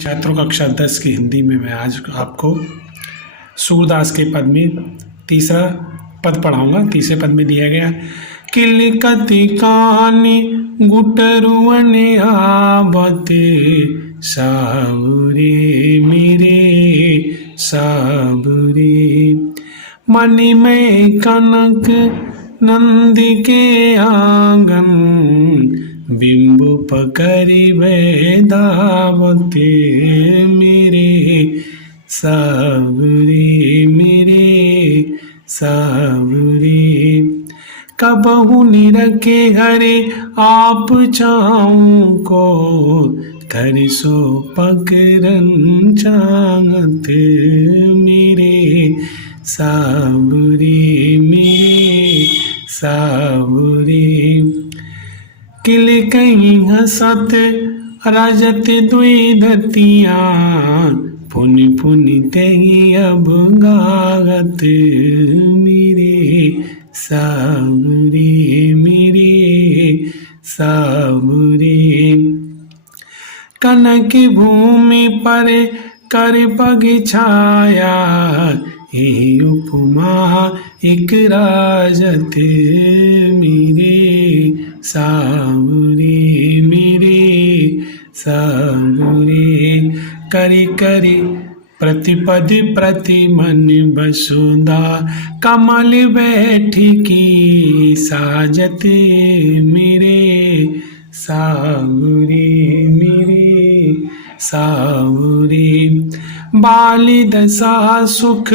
छात्रों कक्षा 10 की हिंदी में मैं आज आपको सूरदास के पद में तीसरा पद पढ़ाऊंगा। तीसरे पद में दिया गया किलकति कानी गुटरुअन आवते साबुरे मेरे साबुरे मणि में कनक नंद के आंगन बिंब पकड़ी धावते मेरे साबुरे मेरे साबुरे कबहु निरखे हरे आप छाऊं को कर सो पकड़न चाहत मेरे साबुरे मेरे साबुरे किल कहीं हसत राजत द्विधतिया पुनि पुनि तही अब गागत मेरे साबुरे मेरे साबुरे कनक भूमि पर कर पग छाया हे उपमा एक राजत मेरे साबुरे मेरे साबुरे करी करी प्रतिपद प्रति मन बसुदा कमल बैठी की साजते मेरे साबुरे मेरे साबुरे बाली दशा सुख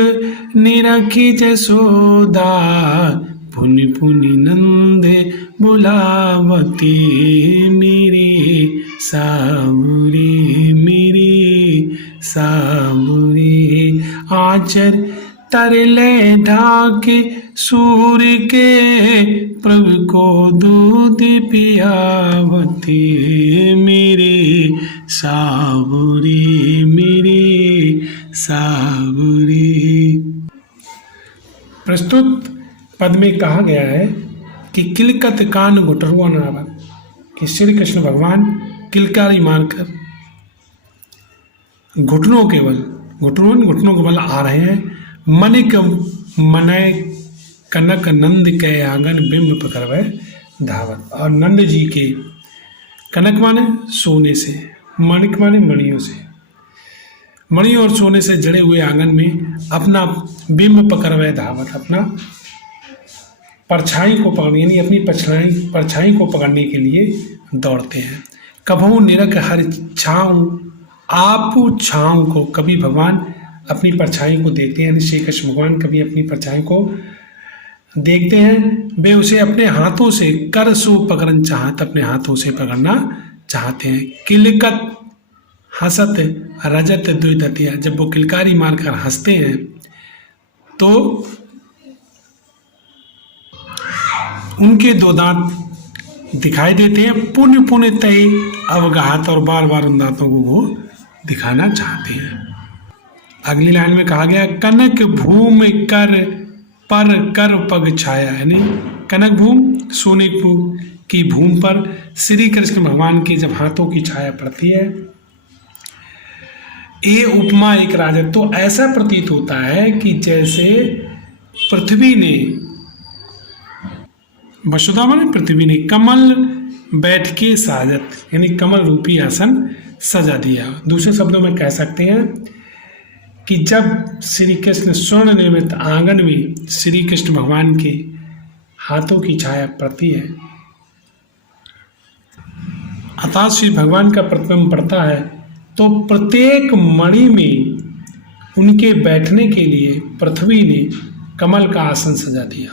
निरखी जसोदा पुनि पुनि नंद बुलावती मेरे साबुरे मेरे साबुरे आचर तरले ढाके सूर्य के प्रभु को दूध पियावती मेरे साबुरे मेरे साबुरे। प्रस्तुत पद में कहा गया है कि किलकत कान गुटरुआ नावत, कि श्री कृष्ण भगवान किलकारी मारकर घुटनों के बल आ रहे हैं। मनिक मनय कनक नंद के आंगन बिंब पकड़वे धावत। और नंद जी के कनक माने सोने से, मणिक माने मणियों से, मणि और सोने से जड़े हुए आंगन में अपना बिंब पकड़वे धावत, अपना परछाई को पकड़ने यानी अपनी परछाई को पकड़ने के लिए दौड़ते हैं। कभू निरख हर छाऊं आप छाऊं को, कभी भगवान अपनी परछाई को देखते हैं, यानी श्री कृष्ण भगवान कभी अपनी परछाई को देखते हैं। वे उसे अपने हाथों से कर सो पकड़न चाहत, अपने हाथों से पकड़ना चाहते हैं। किलकत हंसत रजत द्विदतिया, जब वो किलकारी मारकर हंसते हैं तो उनके दो दांत दिखाई देते हैं। पुण्य पुण्य तय अवगाहत, और बार बार उन दांतों को वो दिखाना चाहते हैं। अगली लाइन में कहा गया कनक भूमि कर पर कर पग छाया, यानी कनक भूमि सोने की भूमि पर श्री कृष्ण भगवान के जब हाथों की छाया पड़ती है। ये उपमा एक राजा, तो ऐसा प्रतीत होता है कि जैसे पृथ्वी ने, वसुधा माने पृथ्वी ने कमल बैठ के साजत, यानी कमल रूपी आसन सजा दिया। दूसरे शब्दों में कह सकते हैं कि जब श्री कृष्ण स्वर्ण निर्मित आंगन में श्री कृष्ण भगवान के हाथों की छाया पड़ती है, अर्थात श्री भगवान का प्रतिबिंब पड़ता है, तो प्रत्येक मणि में उनके बैठने के लिए पृथ्वी ने कमल का आसन सजा दिया।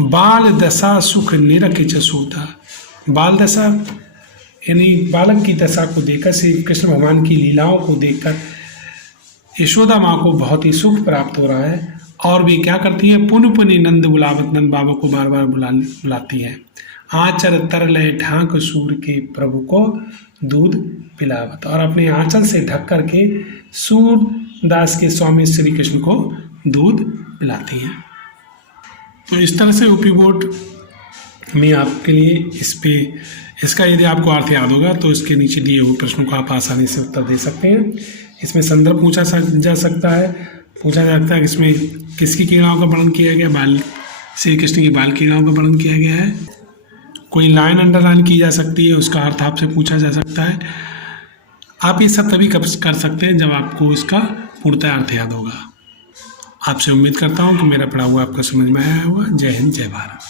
बाल दशा सुख निरख जसोदा, बाल दशा यानी बालक की दशा को देखकर, श्री कृष्ण भगवान की लीलाओं को देखकर यशोदा माँ को बहुत ही सुख प्राप्त हो रहा है। और वे क्या करती है, पुन पुनि नंद बुलावत, नंद बाबा को बार बार बुलाती है। आंचल तरले ढांक सूर के प्रभु को दूध पिलावत, और अपने आंचल से ढक करके सूरदास के स्वामी श्री कृष्ण को दूध पिलाती हैं। तो इस तरह से यूपी बोर्ड मैं आपके लिए इसका यदि आपको अर्थ याद होगा तो इसके नीचे दिए हुए प्रश्नों को आप आसानी से उत्तर दे सकते हैं। इसमें संदर्भ पूछा जा सकता है कि इसमें किसकी क्रीड़ाओं का वर्णन किया गया, श्री कृष्ण की बाल क्रीड़ाओं का वर्णन किया गया है। कोई लाइन अंडरलाइन की जा सकती है, उसका अर्थ आपसे पूछा जा सकता है। आप ये सब तभी कर सकते हैं जब आपको इसका पूर्णतः अर्थ याद होगा। आपसे उम्मीद करता हूँ कि मेरा पढ़ा हुआ आपको समझ में आया होगा। जय हिंद, जय भारत।